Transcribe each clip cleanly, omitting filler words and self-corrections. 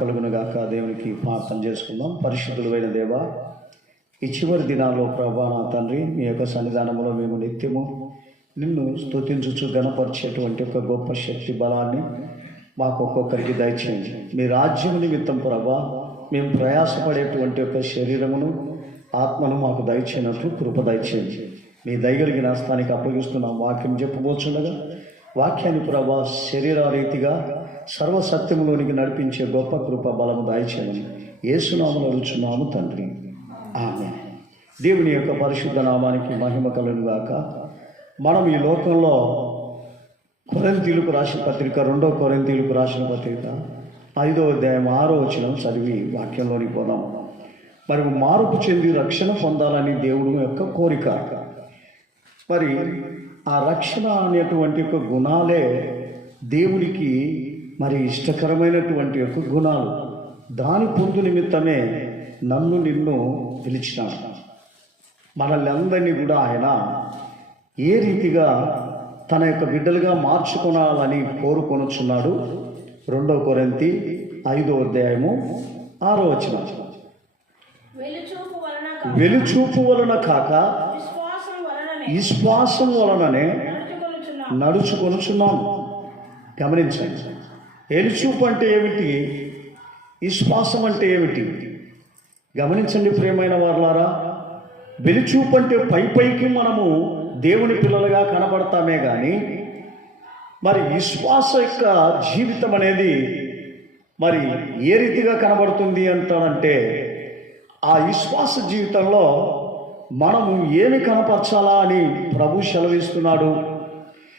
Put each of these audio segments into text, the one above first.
కలుగునుగాక. దేవునికి ప్రార్థన చేసుకుందాం. పరిశుద్ధులైన దేవ, ఈ చివరి దినాల్లో ప్రభా నా తండ్రి, మీ యొక్క సన్నిధానంలో మేము నిత్యము నిన్ను స్తుతించుచు గణపరిచేటువంటి ఒక గొప్ప శక్తి బలాన్ని మాకు ఒక్కొక్కరికి దయచేయండి. మీ రాజ్యం నిమిత్తం ప్రభా మేము ప్రయాసపడేటువంటి ఒక శరీరమును ఆత్మను మాకు దయచేయనట్లు కృప దయచేయండి. మీ దయగలిగిన హస్తానికి అప్పగిస్తున్నాం. వాక్యం చెప్పబోచుండగా వాక్యాన్ని ప్రభా శరీరరీతిగా సర్వసత్యములోనికి నడిపించే గొప్ప కృప బలము దయచేయమని యేసునామములో అడుగుచున్నాము తండ్రి, ఆమేన్. దేవుని యొక్క పరిశుద్ధ నామానికి మహిమ కలుగుగాక. మనం ఈ లోకంలో కొరింథీయులకు రాసిన పత్రిక, 2 కొరింథీయులకు రాసిన పత్రిక 5వ అధ్యాయం 6వ వచనం చదివి వాక్యంలోనికి పోదాం. మరి మార్పు చెంది రక్షణ పొందాలని దేవుడు యొక్క కోరిక. మరి ఆ రక్షణ అనేటువంటి ఒక గుణాలే దేవునికి మరి ఇష్టకరమైనటువంటి యొక్క గుణాలు. దాని పొందు నిమిత్తమే నన్ను నిన్ను పిలిచినాడు. మనల్ని అందరినీ కూడా ఆయన ఏ రీతిగా తన యొక్క బిడ్డలుగా మార్చుకోవాలని కోరుకొనుచున్నాడు. 2 కొరింథీ 5వ అధ్యాయము 6వ వచనం. వెలుచూపు వలన కాక విశ్వాసం వలననే నడుచుకొనుచున్నాం. గమనించండి, వెలుచూపు అంటే ఏమిటి, విశ్వాసం అంటే ఏమిటి? గమనించండి ప్రియమైన వారలారా. వెలుచూపు అంటే పైకి మనము దేవుని పిల్లలుగా కనబడతామే కానీ మరి విశ్వాస యొక్క జీవితం అనేది మరి ఏ రీతిగా కనబడుతుంది అంటాడంటే, ఆ విశ్వాస జీవితంలో మనము ఏమి కనపరచాలా అని ప్రభు సెలవిస్తున్నాడు.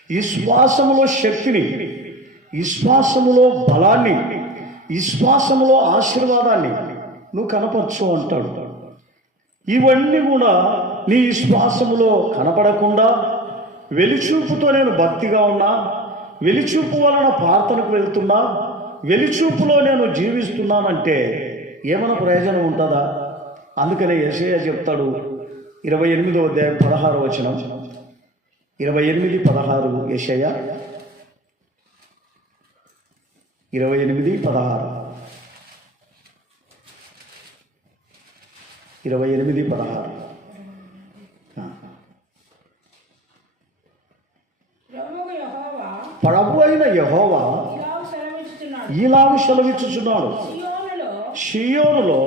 విశ్వాసములో శక్తిని, విశ్వాసములో బలాన్ని, విశ్వాసములో ఆశీర్వాదాన్ని నువ్వు కనపరచు అంటాడు. ఇవన్నీ కూడా నీ విశ్వాసములో కనపడకుండా వెలిచూపుతో నేను భక్తిగా ఉన్నా, వెలిచూపు వలన ప్రార్థనకు వెళ్తున్నా, వెలిచూపులో నేను జీవిస్తున్నానంటే ఏమైనా ప్రయోజనం ఉంటుందా? అందుకనే యెషయా చెప్తాడు 28వ అధ్యాయం 16వ వచనం. 28:16 యెషయా 28:16. 28:16. ప్రభు అయిన యెహోవా ఈలాగు సెలవిచ్చుచున్నాడు, షియోనులో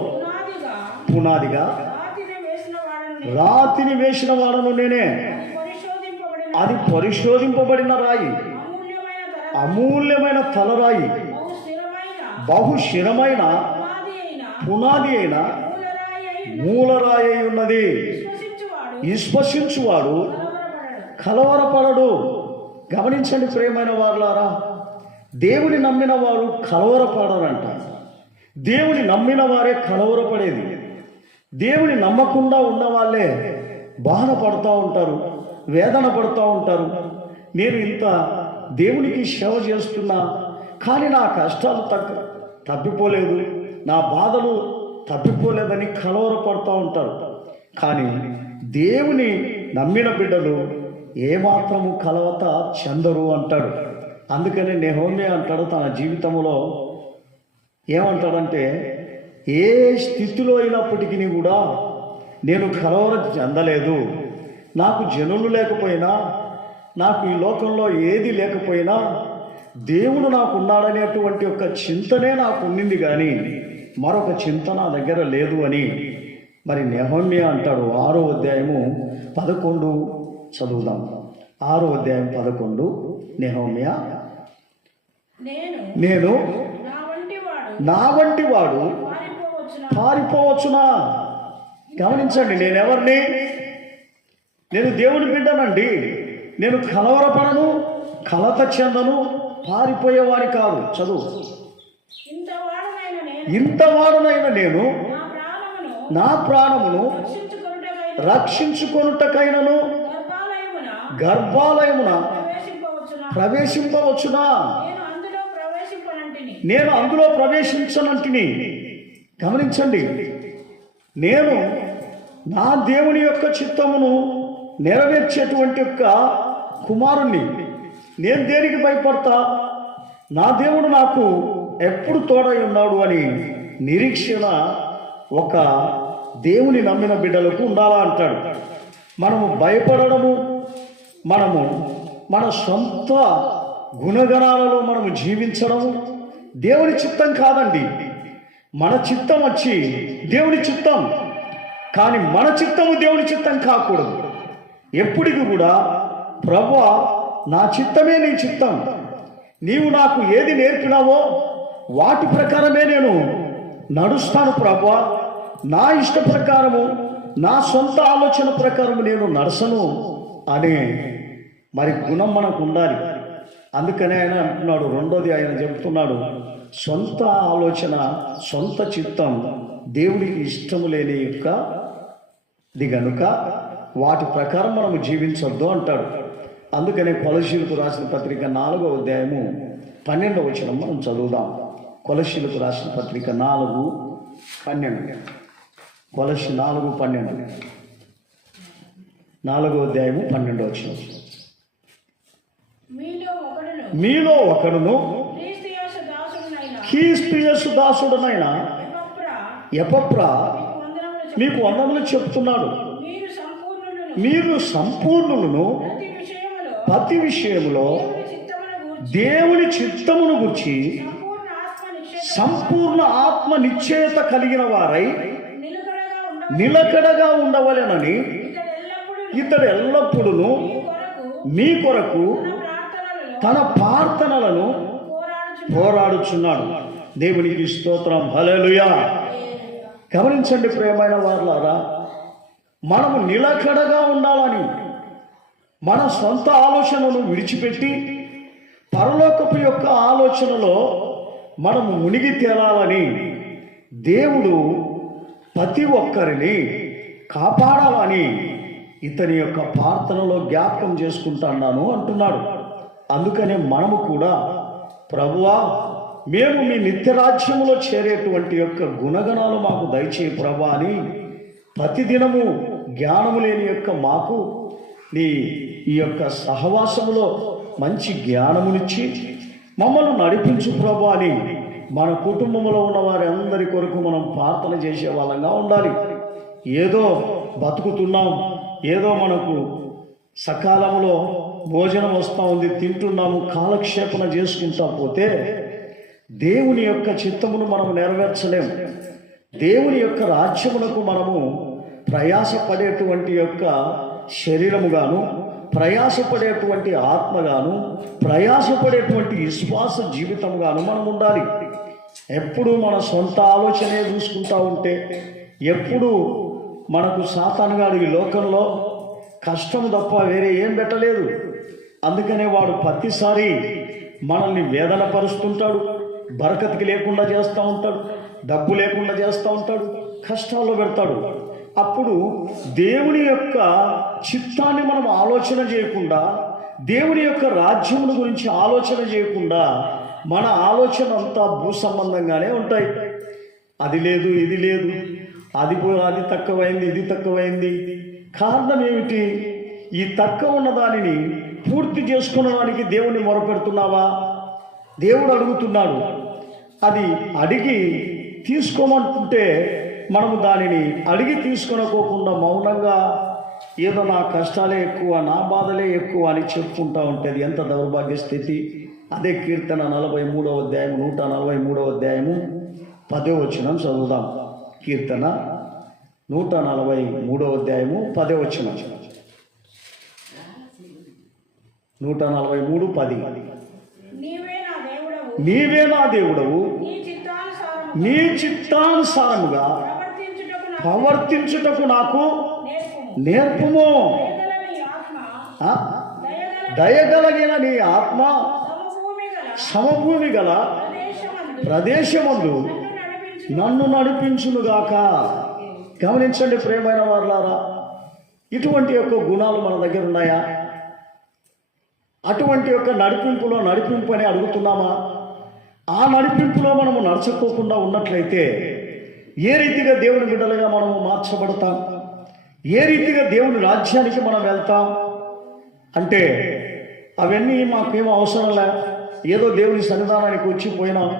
పునాదిగా రాతిని వేసిన వాడను నేనే. అది పరిశోధింపబడిన రాయి, అమూల్యమైన తలరాయి, బహుశిరమైన పునాది అయిన మూలరాయి అయి ఉన్నది. విశ్వసించువాడు కలవరపడడు. గమనించండి ప్రియమైన వారులారా, దేవుని నమ్మిన వారు కలవరపడరంట. దేవుని నమ్మిన వారే కలవరపడేది. దేవుని నమ్మకుండా ఉన్న వాళ్ళే బాధపడుతూ ఉంటారు, వేదన పడుతూ ఉంటారు. నేను ఇంత దేవునికి సేవ చేస్తున్నా కానీ నా కష్టాలు తప్పిపోలేదు, నా బాధలు తప్పిపోలేదని కలవరపడుతూ ఉంటారు. కానీ దేవుని నమ్మిన బిడ్డలు ఏమాత్రము కలవత చెందరు అంటాడు. అందుకని నెహెమ్యా అంటాడు తన జీవితంలో ఏమంటాడంటే, ఏ స్థితిలో అయినప్పటికీ కూడా నేను కలవర చెందలేదు. నాకు జనులు లేకపోయినా, నాకు ఈ లోకంలో ఏది లేకపోయినా దేవుడు నాకు ఉన్నాడనేటువంటి ఒక చింతనే నాకు ఉండింది కానీ మరొక చింత నా దగ్గర లేదు అని మరి నెహెమ్యా అంటాడు. 6వ అధ్యాయము 11 చదువుదాం. 6వ అధ్యాయం 11. నెహెమ్యా, నేను నా వంటి వాడు పారిపోవచ్చునా? గమనించండి, నేనెవరిని? నేను దేవుని బిడ్డనండి. నేను కలవరపడను, కలత చెందను, పారిపోయేవాడి కాదు. చదువు. ఇంతవాడునైన నేను నా ప్రాణమును రక్షించుకొనుటకైనను గర్భాలయమున ప్రవేశింపవచ్చునా? నేను అందులో ప్రవేశించనంటిని. గమనించండి, నేను నా దేవుని యొక్క చిత్తమును నెరవేర్చేటువంటి యొక్క కుమారుణ్ణి. నేను దేనికి భయపడతా? నా దేవుడు నాకు ఎప్పుడు తోడై ఉన్నాడు అని నిరీక్షణ ఒక దేవుని నమ్మిన బిడ్డలకు ఉండాలా అంటాడు. మనము భయపడడము, మనము మన సొంత గుణగణాలలో మనము జీవించడము దేవుని చిత్తం కాదండి. మన చిత్తం వచ్చి దేవుని చిత్తం, కానీ మన చిత్తము దేవుని చిత్తం కాకూడదు. ఎప్పటికీ కూడా ప్రభువా నా చిత్తమే నీ చిత్తం, నీవు నాకు ఏది నేర్పినావో వాటి ప్రకారమే నేను నడుస్తాను ప్రభువా, నా ఇష్ట ప్రకారము నా సొంత ఆలోచన ప్రకారము నేను నడసను అనే మరి గుణం మనకు ఉండాలి. అందుకనే ఆయన అంటున్నాడు, రెండోది ఆయన చెబుతున్నాడు, సొంత ఆలోచన సొంత చిత్తం దేవుడికి ఇష్టము లేని యొక్కది గనుక వాటి ప్రకారం మనము జీవించొద్దు అంటాడు. అందుకనే కొలసీలకు రాసిన పత్రిక 4వ అధ్యాయము 12వ వచనం మనం చదువుదాం. కొలసీలకు రాసిన పత్రిక 4:12. కొలసీ 4:12, 4వ అధ్యాయము 12వ వచనం. మీలో ఒకడును క్రీస్తు దాసుడనైన ఎపఫ్రా మీకు వందనములు చెప్తున్నాడు. మీరు సంపూర్ణులను ప్రతి విషయములో దేవుని చిత్తమును గురించి సంపూర్ణ ఆత్మ నిశ్చయత కలిగిన వారై నిలకడగా ఉండవలెనని ఇతడు ఎల్లప్పుడూ మీ కొరకు తన ప్రార్థనలను పోరాడుచున్నాడు. దేవునికి స్తోత్రం, హల్లెలూయా. గమనించండి ప్రియమైన వారులారా, మనము నిలకడగా ఉండాలని, మన సొంత ఆలోచనను విడిచిపెట్టి పరలోకపు యొక్క ఆలోచనలో మనము మునిగి తేలాలని దేవుడు ప్రతి ఒక్కరిని కాపాడాలని ఇతని యొక్క ప్రార్థనలో జ్ఞాపకం చేసుకుంటున్నాను అంటున్నాడు. అందుకనే మనము కూడా ప్రభువా మేము మీ నిత్యరాజ్యములో చేరేటువంటి యొక్క గుణగణాలు మాకు దయచేయి ప్రభా అని ప్రతిదినము జ్ఞానము లేని యొక్క మాకు నీ ఈ యొక్క సహవాసములో మంచి జ్ఞానమునిచ్చి మమ్మల్ని నడిపించు ప్రభా అని మన కుటుంబంలో ఉన్న వారి అందరి కొరకు మనం ప్రార్థన చేసే వాళ్ళంగా ఉండాలి. ఏదో బతుకుతున్నాం, ఏదో మనకు సకాలంలో భోజనం వస్తూ ఉంది, తింటున్నాము, కాలక్షేపణ చేసుకుంటా పోతే దేవుని యొక్క చిత్తమును మనం నెరవేర్చలేము. దేవుని యొక్క రాజ్యమునకు మనము ప్రయాసపడేటువంటి యొక్క శరీరముగాను, ప్రయాసపడేటువంటి ఆత్మగాను, ప్రయాసపడేటువంటి విశ్వాస జీవితంగాను మనం ఉండాలి. ఎప్పుడు మన సొంత ఆలోచనే చూసుకుంటా ఉంటే ఎప్పుడు మనకు సాతానుగాడు ఈ లోకంలో కష్టం తప్ప వేరే ఏం పెట్టలేదు. అందుకనే వాడు ప్రతిసారి మనల్ని వేదన పరుస్తుంటాడు, బరకతికి లేకుండా చేస్తూ ఉంటాడు, డబ్బు లేకుండా చేస్తూ ఉంటాడు, కష్టాల్లో పెడతాడు. అప్పుడు దేవుని యొక్క చిత్తాన్ని మనం ఆలోచన చేయకుండా, దేవుని యొక్క రాజ్యముల గురించి ఆలోచన చేయకుండా మన ఆలోచన అంతా భూ సంబంధంగానే ఉంటాయి. అది లేదు, ఇది లేదు, అది తక్కువైంది, ఇది తక్కువైంది. కారణం ఏమిటి? ఈ తక్కువ ఉన్న దానిని పూర్తి చేసుకునడానికి దేవుని మొరపెడుతున్నావా? దేవుడు అడుగుతున్నాడు. అది అడిగి తీసుకోమంటుంటే మనము దానిని అడిగి తీసుకొనకోకుండా మౌనంగా ఏదో నా కష్టాలే ఎక్కువ, నా బాధలే ఎక్కువ అని చెప్పుకుంటా ఉంటుంది. ఎంత దౌర్భాగ్య స్థితి. అదే కీర్తన 43వ అధ్యాయము 143వ అధ్యాయము 10వ వచనం చదువుదాం. కీర్తన 143వ అధ్యాయము 10వ వచనం. 143:10. నీవే నా దేవుడవు, నీ చిత్తానుసారముగా ప్రవర్తించుటకు నాకు నేర్పుము. దయగలిగిన నీ ఆత్మ సమభూమి గల ప్రదేశమందు నన్ను నడిపించునుగాక. గమనించండి ప్రియమైన వారులారా, ఇటువంటి యొక్క గుణాలు మన దగ్గర ఉన్నాయా? అటువంటి యొక్క నడిపింపు అని అడుగుతున్నామా? ఆ నడిపింపులో మనము నడుచుకోకుండా ఉన్నట్లయితే ఏ రీతిగా దేవుని బిడ్డలుగా మనము మార్చబడతాం? ఏ రీతిగా దేవుని రాజ్యానికి మనం వెళ్తాం? అంటే అవన్నీ మాకేమో అవసరం లే, ఏదో దేవుని సన్నిధానానికి వచ్చిపోయినాం,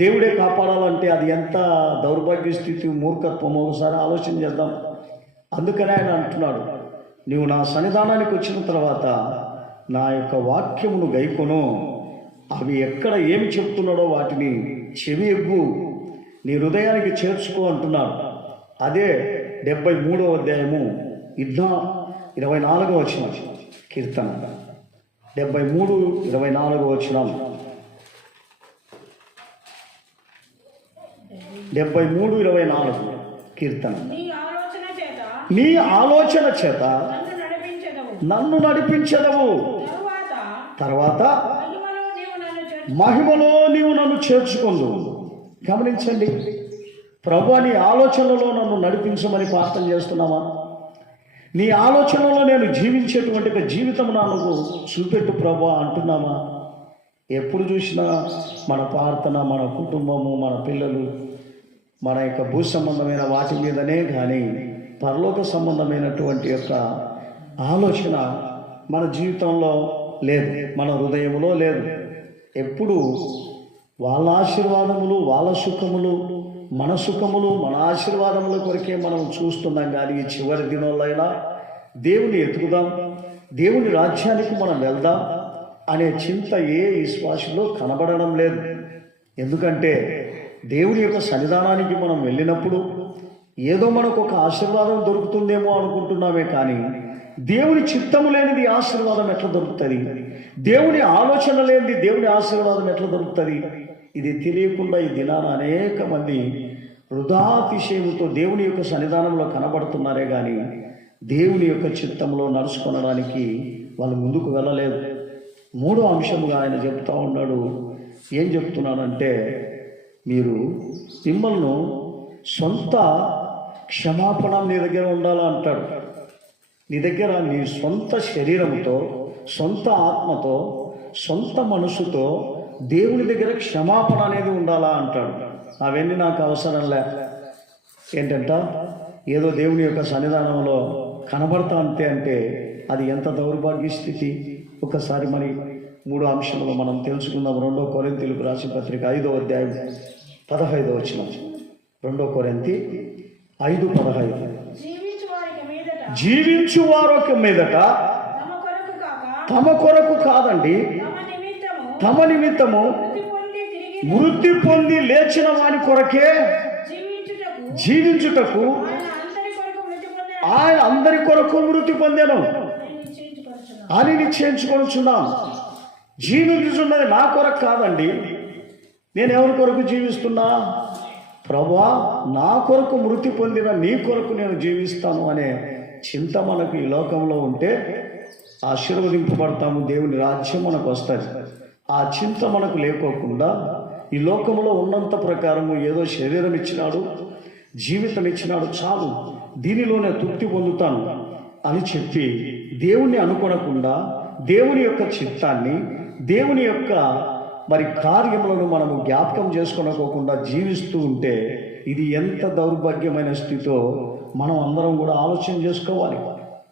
దేవుడే కాపాడాలంటే అది ఎంత దౌర్భాగ్య స్థితి, మూర్ఖత్వమో ఒకసారి ఆలోచన చేద్దాం. అందుకనే ఆయన అంటున్నాడు, నీవు నా సన్నిధానానికి వచ్చిన తర్వాత నా యొక్క వాక్యమును గైకొను, అవి ఎక్కడ ఏమి చెప్తున్నాడో వాటిని చెవి ఎగ్గు, నీ హృదయానికి చేర్చుకో అంటున్నాడు. అదే 73వ అధ్యాయము 24వ వచనం కీర్తన. 73:24 వచనం. 73:24 కీర్తన. నీ ఆలోచన చేత నన్ను నడిపించదవు, తర్వాత మహిమలో నీవు నన్ను చేర్చుకొందు. గమనించండి, ప్రభువా నీ ఆలోచనలో నన్ను నడిపించమని ప్రార్థన చేస్తున్నామా? నీ ఆలోచనలో నేను జీవించేటువంటి ఒక జీవితం నాకు చూపెట్టు ప్రభువా అంటున్నామా? ఎప్పుడు చూసినా మన ప్రార్థన, మన కుటుంబము, మన పిల్లలు, మన యొక్క భూ సంబంధమైన వాటి మీదనే కానీ పరలోక సంబంధమైనటువంటి యొక్క ఆలోచన మన జీవితంలో లేదు, మన హృదయంలో లేదు. ఎప్పుడు వాళ్ళ ఆశీర్వాదములు, వాళ్ళ సుఖములు, మన సుఖములు, మన ఆశీర్వాదముల కొరకే మనం చూస్తున్నాం. కానీ ఈ చివరి దినాలైనా దేవుని ఎతుకుదాం, దేవుని రాజ్యానికి మనం వెళ్దాం అనే చింత ఏ విశ్వాసంలో కనబడడం లేదు. ఎందుకంటే దేవుని యొక్క సన్నిధానానికి మనం వెళ్ళినప్పుడు ఏదో మనకు ఒక ఆశీర్వాదం దొరుకుతుందేమో అనుకుంటున్నామే, కానీ దేవుని చిత్తము లేనిది ఆశీర్వాదం ఎట్లా దొరుకుతుంది? దేవుని ఆలోచన లేనిది దేవుని ఆశీర్వాదం ఎట్లా దొరుకుతుంది? ఇది తెలియకుండా ఈ దినాన అనేక మంది వృధాతిశయముతో దేవుని యొక్క సన్నిధానంలో కనబడుతున్నారే కానీ దేవుని యొక్క చిత్తంలో నడుచుకొనడానికి వాళ్ళు ముందుకు వెళ్ళలేదు. 3వ అంశముగా ఆయన చెప్తా ఉన్నాడు. ఏం చెప్తున్నానంటే, మీరు మిమ్మల్ని సొంత క్షమాపణ నీ దగ్గర ఉండాలా అంటాడు. నీ దగ్గర నీ సొంత శరీరంతో, సొంత ఆత్మతో, సొంత మనసుతో దేవుని దగ్గర క్షమాపణ అనేది ఉండాలా అంటాడు. అవన్నీ నాకు అవసరంలే. ఏంటంట, ఏదో దేవుని యొక్క సన్నిధానంలో కనబడతా అంతే అంటే అది ఎంత దౌర్భాగ్య స్థితి. ఒకసారి మరి 3వ అంశంలో మనం తెలుసుకుందాం. 2 కొరింథీయులకు రాసిన పత్రిక 5వ అధ్యాయం 15వ వచనం. 2 కొరింథీ 5:15. జీవించు వారికి మీదట తమ కొరకు కాదండి, తమ నిమిత్తము మృతి పొంది లేచిన వాని కొరకే జీవించుటకు ఆయన అందరి కొరకు మృతి పొందాను అని నిశ్చయించుకొనుచున్నాం. జీవించుచున్నది నా కొరకు కాదండి. నేను ఎవరి కొరకు జీవిస్తున్నా? ప్రభువా, నా కొరకు మృతి పొందిన నీ కొరకు నేను జీవిస్తాను అనే చింత మనకు ఈ లోకంలో ఉంటే ఆశీర్వదింపబడతాము, దేవుని రాజ్యం మనకు వస్తుంది. ఆ చింత మనకు లేకోకుండా ఈ లోకంలో ఉన్నంత ప్రకారము ఏదో శరీరం ఇచ్చినాడు, జీవితం ఇచ్చినాడు, చాలు దీనిలోనే తృప్తి పొందుతాను అని చెప్పి దేవుణ్ణి అనుకొనకుండా దేవుని యొక్క చిత్తాన్ని, దేవుని యొక్క మరి కార్యములను మనము జ్ఞాపకం చేసుకోకుండా జీవిస్తూ ఉంటే ఇది ఎంత దౌర్భాగ్యమైన స్థితితో మనం అందరం కూడా ఆలోచన చేసుకోవాలి.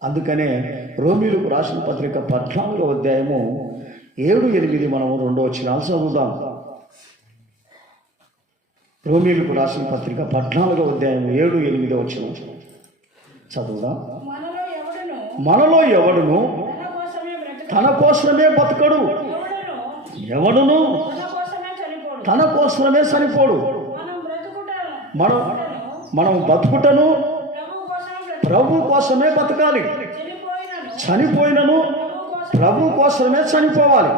అందుకనే రోమీయులకు రాసిన పత్రిక 14వ అధ్యాయము 7-8 మనము 2వ వచనాలు చదువుదాం. రోమీయులకు రాసిన పత్రిక 14వ అధ్యాయం 7-8 వచనం చదువుదాం. మనలో ఎవడును తన కోసమే బతకడు, ఎవడును తన కోసమే చనిపోడు. మనం బతుకుటను ప్రభు కోసమే బతకాలి, చనిపోయినను ప్రభు కోసమే చనిపోవాలి.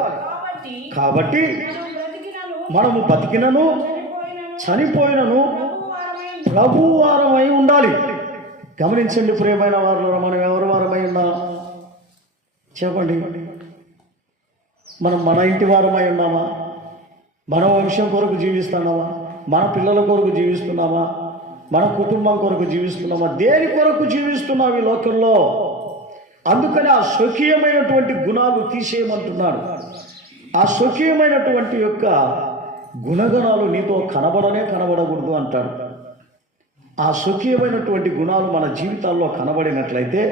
కాబట్టి మనము బతికినను చనిపోయినను ప్రభు వారమై ఉండాలి. గమనించండి ప్రియమైన వారు, మనం ఎవరి వారమై ఉన్నా చెప్పండి. మనం మన ఇంటి వారమై ఉన్నామా? మన వంశం కొరకు జీవిస్తున్నామా? మన పిల్లల కొరకు జీవిస్తున్నామా? మన కుటుంబం కొరకు జీవిస్తున్నామా? దేని కొరకు జీవిస్తున్నాం ఈ లోకంలో? అందుకని ఆ స్వకీయమైనటువంటి గుణాలు తీసేయమంటున్నాడు. ఆ స్వకీయమైనటువంటి యొక్క గుణగణాలు నీతో కనబడకూడదు అంటాడు. ఆ స్వకీయమైనటువంటి గుణాలు మన జీవితాల్లో కనబడినట్లయితే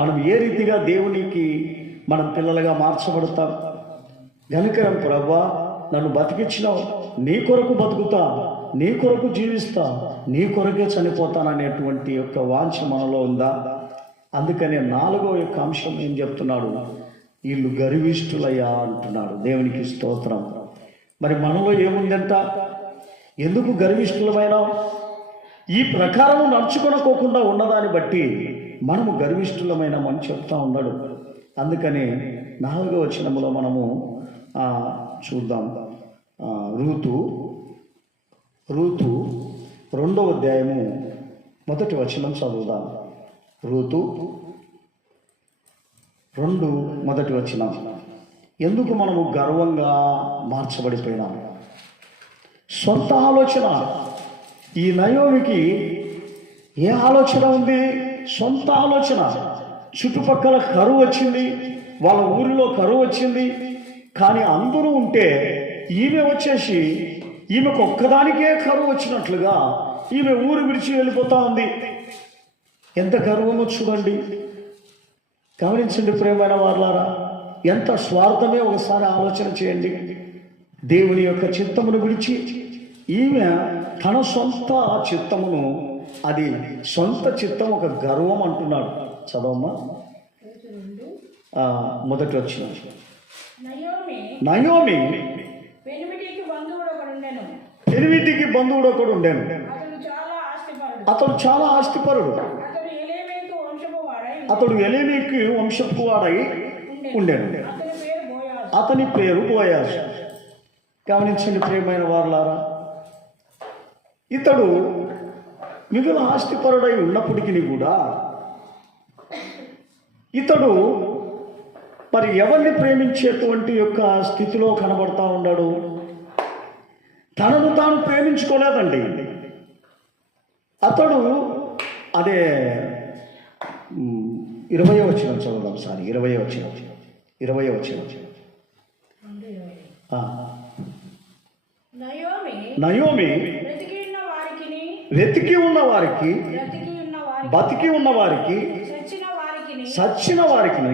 మనం ఏ రీతిగా దేవునికి మనం పిల్లలుగా మార్చబడతాం. కనుక ప్రభువా, నన్ను బతికించినావు, నీ కొరకు బతుకుతా, నీ కొరకు జీవిస్తా, నీ కొరకే చనిపోతాననేటువంటి యొక్క వాంఛ మనలో ఉందా? అందుకనే 4వ యొక్క అంశం ఏం చెప్తున్నాడు? వీళ్ళు గర్విష్ఠులయ్యా అంటున్నాడు. దేవునికి స్తోత్రం. మరి మనలో ఏముందంట? ఎందుకు గర్విష్ఠులమైన? ఈ ప్రకారం నడుచుకొనకోకుండా ఉన్నదాన్ని బట్టి మనము గర్విష్ఠులమైనమని చెప్తా ఉన్నాడు. అందుకని 4వ వచనములో మనము చూద్దాం. రూతు 2వ అధ్యాయము 1వ వచనం చదువుదాం. రూతు 2:1 వచనం. ఎందుకు మనము గర్వంగా మార్చబడిపోయినాం? సొంత ఆలోచన. ఈ నయోమికి ఏ ఆలోచన ఉంది? సొంత ఆలోచన. చుట్టుపక్కల కరువు వచ్చింది, వాళ్ళ ఊరిలో కరువు వచ్చింది, కానీ అందరూ ఉంటే ఈమె వచ్చేసి ఈమెకు ఒక్కదానికే కరువు వచ్చినట్లుగా ఈమె ఊరు విడిచి వెళ్ళిపోతా ఉంది. ఎంత గర్వమో చూడండి. గమనించండి ప్రియమైన వారలారా, ఎంత స్వార్థమే ఒకసారి ఆలోచన చేయండి. దేవుని యొక్క చిత్తమును విడిచి ఈమె తన సొంత చిత్తమును, అది సొంత చిత్తం ఒక గర్వం అంటున్నాడు. చదవమ్మా 1వ వచనం. నయోమి పెనిమిటికి బంధువుడు ఒకడు ఉండేను. అతడు చాలా ఆస్తిపరుడు. అతడు ఎలీమీకి వంశపు వాడై ఉండేను. అతని పేరు బోయాజు. గమనించండి ప్రియమైన వారలారా, ఇతడు మిగుల ఆస్తిపరుడై ఉన్నప్పటికీ కూడా ఇతడు మరి ఎవరిని ప్రేమించేటువంటి యొక్క స్థితిలో కనబడతా ఉన్నాడు? తనను తాను ప్రేమించుకోలేదండి. అతడు అదే 20వ వచనం చదువుదాం. 20వ వచనం. నయోమి వెతికి ఉన్న వారికి, బతికి ఉన్న వారికి, సచ్చిన వారికి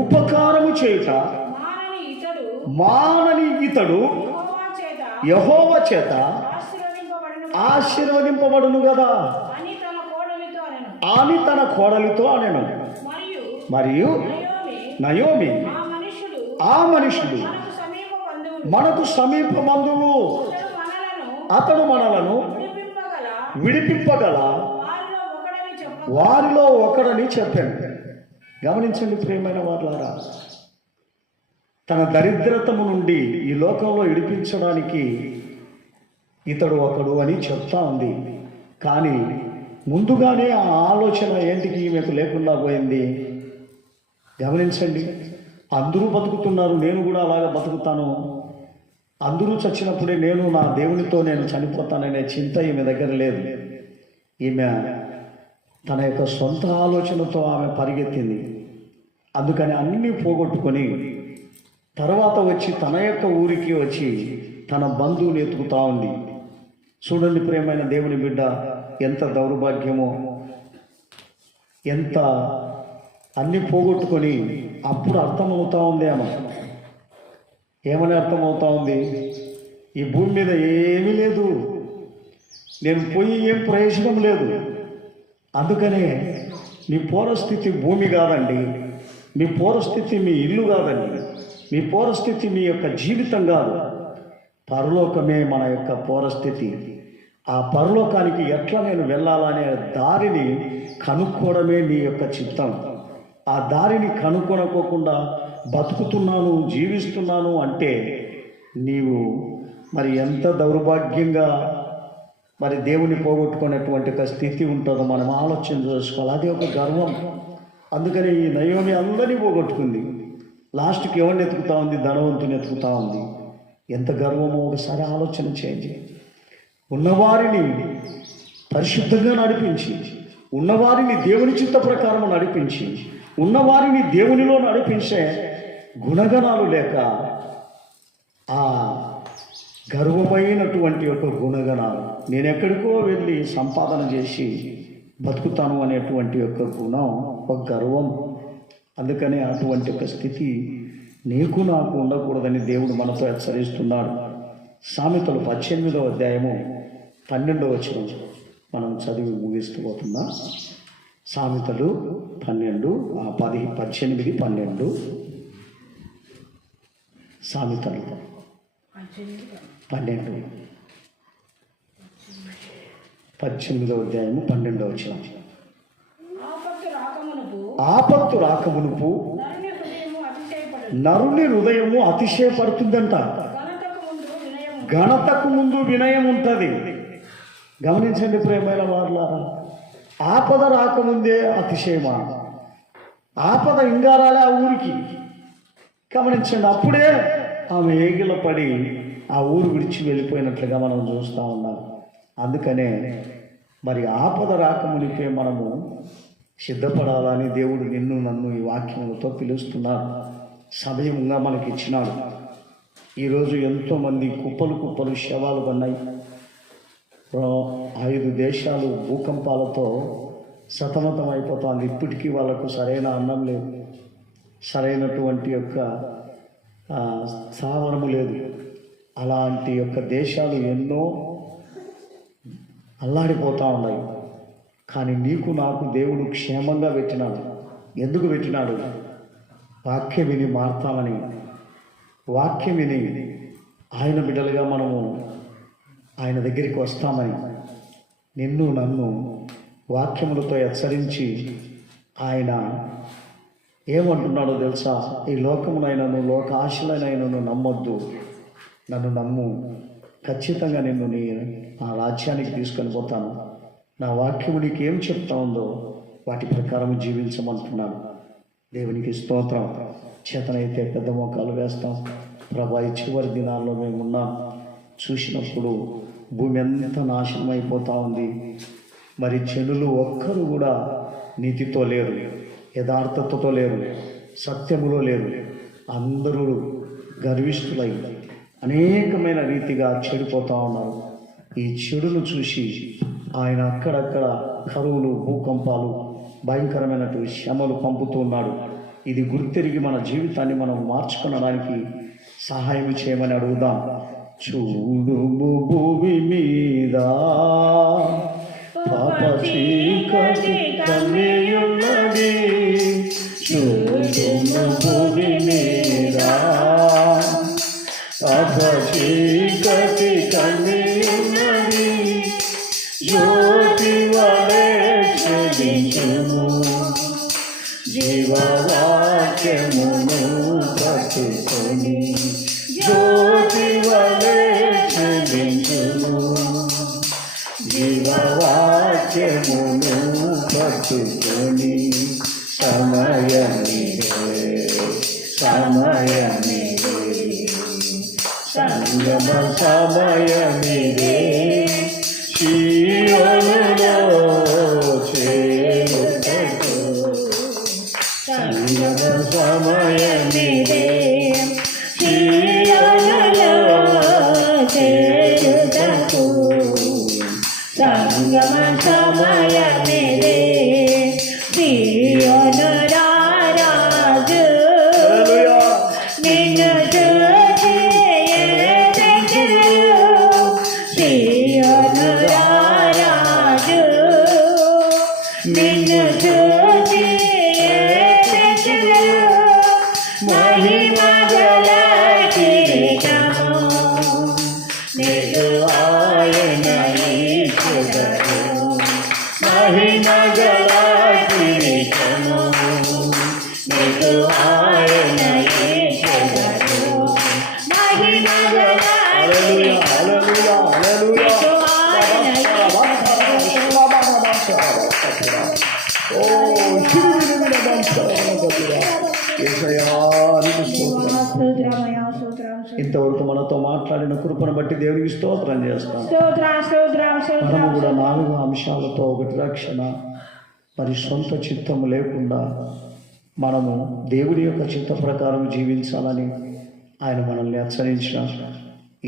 ఉపకారము చేయుట మానని ఇతడు యెహోవా చేత ఆశీర్వదింపబడును కదా అని తన కోడలితో అనెను. మరియు నయోమి ఆ మనుషుడు మనకు సమీప బంధువు, అతడు మనలను విడిపింపగల వారిలో ఒకడని చెప్పాను. గమనించండి ప్రియమైన వారలారా, తన దరిద్రతము నుండి ఈ లోకంలో విడిపించడానికి ఇతడు ఒకడు అని చెప్తా ఉంది. కానీ ముందుగానే ఆ ఆలోచన ఏంటికి ఈమెకు లేకుండా పోయింది? గమనించండి. అందరూ బతుకుతున్నారు, నేను కూడా అలాగా బతుకుతాను, అందరూ చచ్చినప్పుడే నేను నా దేవునితో నేను చనిపోతాననే చింత ఈమె దగ్గర లేదు. ఈమె తన యొక్క సొంత ఆలోచనతో ఆమె పరిగెత్తింది. అందుకని అన్నీ పోగొట్టుకొని తర్వాత వచ్చి తన యొక్క ఊరికి వచ్చి తన బంధువుని ఎత్తుకుతా ఉంది. చూడండి ప్రియమైన దేవుని బిడ్డ, ఎంత దౌర్భాగ్యమో, ఎంత అన్నీ పోగొట్టుకొని అప్పుడు అర్థమవుతా ఉంది. ఏమని అర్థమవుతా ఉంది? ఈ భూమి మీద ఏమీ లేదు, నేను పోయి ఏం ప్రయోజనం లేదు. అందుకనే మీ పూర్వస్థితి భూమి కాదండి, మీ పూర్వస్థితి మీ ఇల్లు కాదండి, మీ పూర్వస్థితి మీ యొక్క జీవితం కాదు, పరలోకమే మన యొక్క పూర్వస్థితి. ఆ పరలోకానికి ఎట్లా నేను వెళ్ళాలనే దారిని కనుక్కోవడమే నీ యొక్క చిత్తం. ఆ దారిని కనుక్కొనకోకుండా బతుకుతున్నాను, జీవిస్తున్నాను అంటే నీవు మరి ఎంత దౌర్భాగ్యంగా మరి దేవుని పోగొట్టుకునేటువంటి ఒక స్థితి ఉంటుందో మనం ఆలోచన చేసుకోవాలి. అది ఒక గర్వం. అందుకని ఈ నయోమి అందరినీ పోగొట్టుకుంది. లాస్ట్కి ఎవరిని ఎత్తుకుతా ఉంది? ధనవంతుని ఎత్తుకుతా ఉంది. ఎంత గర్వమో ఒకసారి ఆలోచన చేయండి. ఉన్నవారిని పరిశుద్ధంగా నడిపించి, ఉన్నవారిని దేవుని చిత్త ప్రకారం నడిపించి, ఉన్నవారిని దేవునిలో నడిపించే గుణగణాలు లేక ఆ గర్వమైనటువంటి ఒక గుణగణాలు, నేను ఎక్కడికో వెళ్ళి సంపాదన చేసి బతుకుతాను అనేటువంటి యొక్క గుణం, ఒక గర్వం. అందుకనే అటువంటి ఒక స్థితి నీకు నాకు ఉండకూడదని దేవుడు మనతో హెచ్చరిస్తున్నాడు. సామెతలు 18వ అధ్యాయము 12వ వచనం మనం చదివి ముగిస్తూ పోతుందా? సామెతలు 18 సామెతలు 18వ అధ్యాయము 12వ వచనం. ఆపత్తు రాకమునుపు నరుని హృదయము అతిశయపడుతుందంట. ఘనతకు ముందు వినయం ఉంటుంది. గమనించండి ప్రేమైన వారులారా, ఆపద రాకముందే అతిశయమా? ఆపద ఇంకా రాలే ఆ ఊరికి. గమనించండి, అప్పుడే ఆమె ఏగిల పడి ఆ ఊరు విడిచి వెళ్ళిపోయినట్లుగా మనం చూస్తూ ఉన్నాం. అందుకనే మరి ఆపద రాకమునిపే మనము సిద్ధపడాలని దేవుడు నిన్ను నన్ను ఈ వాక్యములతో పిలుస్తున్నాడు. సమయంగా మనకి ఇచ్చినాడు. ఈరోజు ఎంతోమంది కుప్పలు శవాలు ఉన్నాయి. 5 దేశాలు భూకంపాలతో సతమతం అయిపోతుంది. ఇప్పటికీ వాళ్ళకు సరైన అన్నం లేదు, సరైనటువంటి యొక్క స్థావరము లేదు. అలాంటి యొక్క దేశాలు ఎన్నో అల్లాడిపోతూ ఉన్నాయి. కానీ నీకు నాకు దేవుడు క్షేమంగా పెట్టినాడు. ఎందుకు పెట్టినాడు? వాక్యం విని మారుతామని. వాక్యం విని ఆయన బిడ్డలుగా మనము ఆయన దగ్గరికి వస్తామని నిన్ను నన్ను వాక్యములతో హెచ్చరించి ఆయన ఏమంటున్నాడో తెలుసా? ఈ లోకమునైనను లోక ఆశలైనను నమ్మొద్దు, నన్ను నమ్ము, ఖచ్చితంగా నిన్ను ఆ రాజ్యానికి తీసుకొని పోతాను. నా వాక్యము నీకు ఏం చెప్తా ఉందో వాటి ప్రకారం జీవించమంటున్నాను. దేవునికి స్తోత్రం. చేతనైతే పెద్ద మోకాలు వేస్తాం. ప్రభా, ఈ చివరి దినాల్లో మేమున్నాం. చూసినప్పుడు భూమి ఎంత నాశనం అయిపోతూ ఉంది. మరి జనులు ఒక్కరు కూడా నీతితో లేరు, యథార్థతతో లేరు, సత్యములో లేరు. అందరూ గర్విష్ఠులై అనేకమైన రీతిగా చెడిపోతూ ఉన్నారు. ఈ చెడును చూసి ఆయన అక్కడక్కడ కరువులు, భూకంపాలు, భయంకరమైనటువంటి శ్రమలు పంపుతూ ఉన్నాడు. ఇది గుర్తెరిగి మన జీవితాన్ని మనం మార్చుకోవడానికి సహాయం చేయమని అడుగుదాం. చూడుము భూమి మీద పాప చీకటి కమ్మియున్నది, చూడుము భూమి మీద పాప చీకటి కమ్మియున్నది, జ్యోతి వలె చెలించుము, జీవవాక్యమును పట్టుకొని జ్యోతి వలె చెలించుము, జీవవాక్యమును పట్టుకొని సమయమిదే సంగమ సమయమిదే, సీయోనులో చేరుటకు సంగమ సమయమిదే, సీయోనులో చేరుటకు సంగమ సమయమిదే, సీయోను రారాజు నిన్ను చూచి ఎదురు, సీయోను రారాజు నిన్ను చూచి ఎదురు, మహిమ గల కిరీటము నీకు ఆయన ఇచ్చెదరు, మహిమ గల కిరీటము నీకు ఆయన ఇచ్చెదరు, మహిమ గల ఇంతవరకు మనతో మాట్లాడిన కృపను బట్టి దేవునికి స్తోత్రం చేస్తాం. మనము కూడా 4 అంశాలతో, ఒకటి రక్షణ, మరి సొంత చిత్తము లేకుండా మనము దేవుడి యొక్క చిత్త ప్రకారం జీవించాలని ఆయన మనల్ని హెచ్చరించిన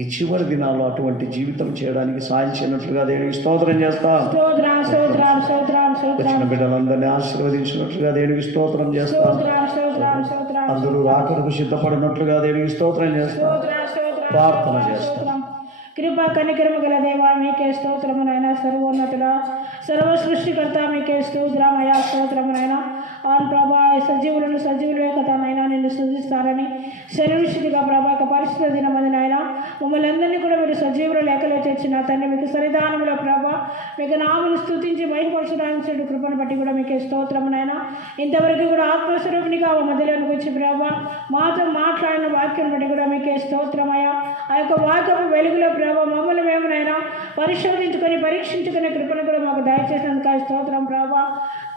ఈ చివరి దినాల్లో అటువంటి జీవితం చేయడానికి సాధించినట్లుగా దేవునికి స్తోత్రం చేస్తాం. వచ్చిన బిడ్డలందరినీ ఆశీర్వదించినట్లుగా దేవునికి స్తోత్రం చేస్తాం. అందరూ రాకడకు సిద్ధపడినట్లుగా దేవునికి స్తోత్రం చేస్తాం, ప్రార్థన చేస్తాం. కృపా కనికరము గల దేవా మీకే స్తోత్రమునైనా, సర్వోన్నతుల సర్వ సృష్టికర్త మీకే స్తోత్రమయా స్తోత్రమునైనా. అవును ప్రభా, సజీవులను సజీవుల కథనైనా నిన్ను స్తుతిస్తారని శరీరస్థితిగా ప్రభా పరిశుద్ధ దినమదినైనా మమ్మల్ని అందరినీ కూడా మీరు సజీవుల లేఖలో తెచ్చిన తండ్రి మీకు సరిదానముల ప్రభా మీకు నామను స్తుతించి మహిమపరచడానికి కృపను బట్టి కూడా మీకే స్తోత్రమునైనా. ఇంతవరకు కూడా ఆత్మస్వరూపినిగా మా మధ్యలోనికి వచ్చి ప్రభా మాతో మాట్లాడిన వాక్యం బట్టి కూడా మీకే స్తోత్రమయ్యా. ఆ యొక్క వాక్యం వెలుగులో ప్రభా మమ్మల్ని మేమునైనా పరిశోధించుకొని పరీక్షించుకునే కృపను కూడా మాకు దయచేసినందుకు స్తోత్రం ప్రభా.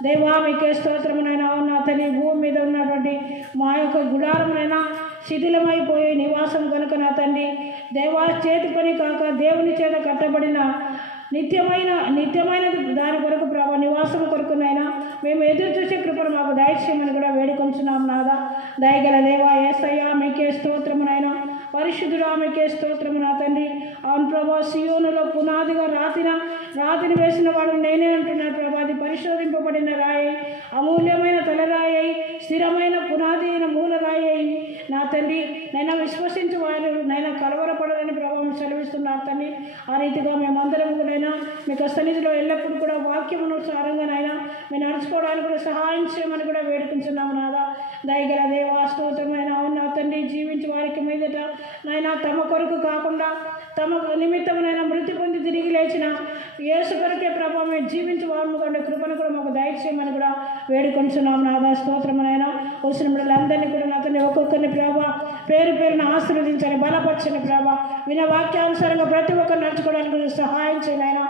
దేవా మీకే స్తోత్రమునైనా. ఉన్న అతని భూమి మీద ఉన్నటువంటి మా యొక్క గుడారమునైనా శిథిలమైపోయే నివాసం కనుక నా తండ్రి దేవా చేతి పని కాక దేవుని చేత కట్టబడిన నిత్యమైన దాని కొరకు ప్రభా నివాసం కొరకునైనా మేము ఎదురు చూసే కృపను మాకు దయచేయమని కూడా వేడుకొంచున్నాం నాదా. దయగల దేవా యేసయ్యా మీకే స్తోత్రమునైనా, పరిశుద్ధుడా మీకే స్తోత్రము నా తండ్రి. అవును ప్రభా, సియోనులో పునాదిగా రాతిని వేసిన వాడు నేనే అంటున్నాడు ప్రభా. అది పరిశోధింపబడిన రాయి, అమూల్యమైన తలరాయి, స్థిరమైన పునాది అయిన మూల రాయి నా తండ్రి. నైనా విశ్వసించు వారు నైనా కలవరపడాలని ప్రభావం సెలవిస్తున్నారు తండ్రి. ఆ రీతిగా మేమందరం కూడా మీకు సన్నిధిలో ఎల్లప్పుడూ కూడా వాక్యమునుసారంగానైనా మేము నడుచుకోవడానికి కూడా సహాయం చేయమని కూడా వేడుకుంటున్నాము నాదా. దయగల దేవా స్తోత్రమైన నా తండ్రి, జీవించి వారికి మీదట నైనా తమ కొరకు కాకుండా తమ నిమిత్తమునైనా మృతి పొంది తిరిగి లేచిన యేసు కొరకే ప్రభావం మేము జీవించి వారు కంటే కృపను కూడా మాకు దయచేయమని కూడా వేడుకొంచున్నాము నాదా. స్తోత్రమునైనా వచ్చిన బిడ్డలందరినీ కూడా నా తండ్రి ఒక్కొక్కరిని ప్రభా పేరు పేరును ఆశీర్వదించని బలపరచని ప్రభా విన వాక్యానుసారంగా ప్రతి ఒక్కరు నడుచుకోవడానికి కూడా సహాయం చేయనైనా.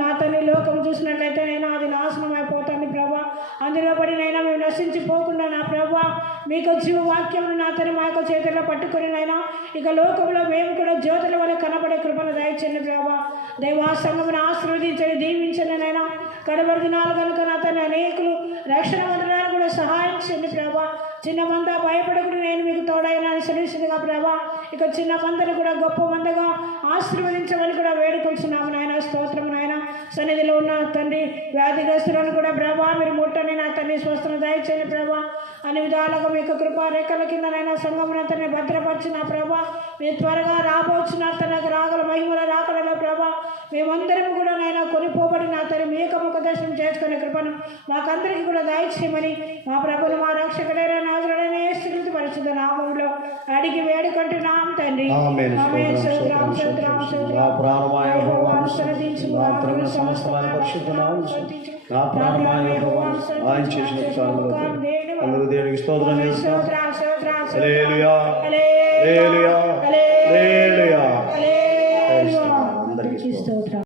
నా తండ్రి లోకం చూసినట్లయితే నైనా అది నాశనం అయిపోతుంది ప్రభా. అందులో పడినైనా మేము నశించిపోకుండా నా ప్రభా మీకు జీవ వాక్యం నా తండ్రి మా యొక్క చేతుల్లో పట్టుకొని నైనా ఇక లోకంలో మేము కూడా జ్యోతుల వల్ల కనబడే కృపను దయచేయండి ప్రభా. దేవా సంఘమును ఆశీర్వదించండి, దీవించండి నైనా. కడబడి దినాలు కనుక నా తండ్రి అనేకులు రక్షణ పొందడానికి కూడా సహాయం చేయండి ప్రభా. చిన్న మంద భయపడకుండా నేను మీకు తోడైనా సరిసిగా ప్రభా. ఇక చిన్న మందను కూడా గొప్ప మందగా ఆశీర్వదించమని కూడా వేడుకొంటున్నాము నాయన. స్తోత్రము నాయన. సన్నిధిలో ఉన్న తండ్రి వ్యాధిగ్రస్తులను కూడా ప్రభా మీరు ముట్టని నా తండ్రి స్వస్థను దయచేయండి ప్రభా. అన్ని విధాలుగా మీ యొక్క కృపా రేఖల కిందనైనా సంఘమున తండ్రి భద్రపరిచిన ప్రభా మీరు త్వరగా రాబోచున్న తనకు రాగల మహిమల రాకడలో ప్రభా మేమందరం కూడా నైనా కొనిపోబడిన తండ్రి మీ యొక్క ముఖ దర్శనం చేసుకునే కృపను మాకందరికీ కూడా దయచేయమని మా ప్రభులు మా రక్షకుడైన నాజరుడైన యేసు పరిశుద్ధ నామములో అడిగి వేడుకుంటున్నాం తండ్రి. ఆయన చేసిన అందరూ దేవునికి స్తోత్రం చేస్తాం. హల్లెలూయా, హల్లెలూయా, హల్లెలూయా. అందరికీ స్తోత్రం.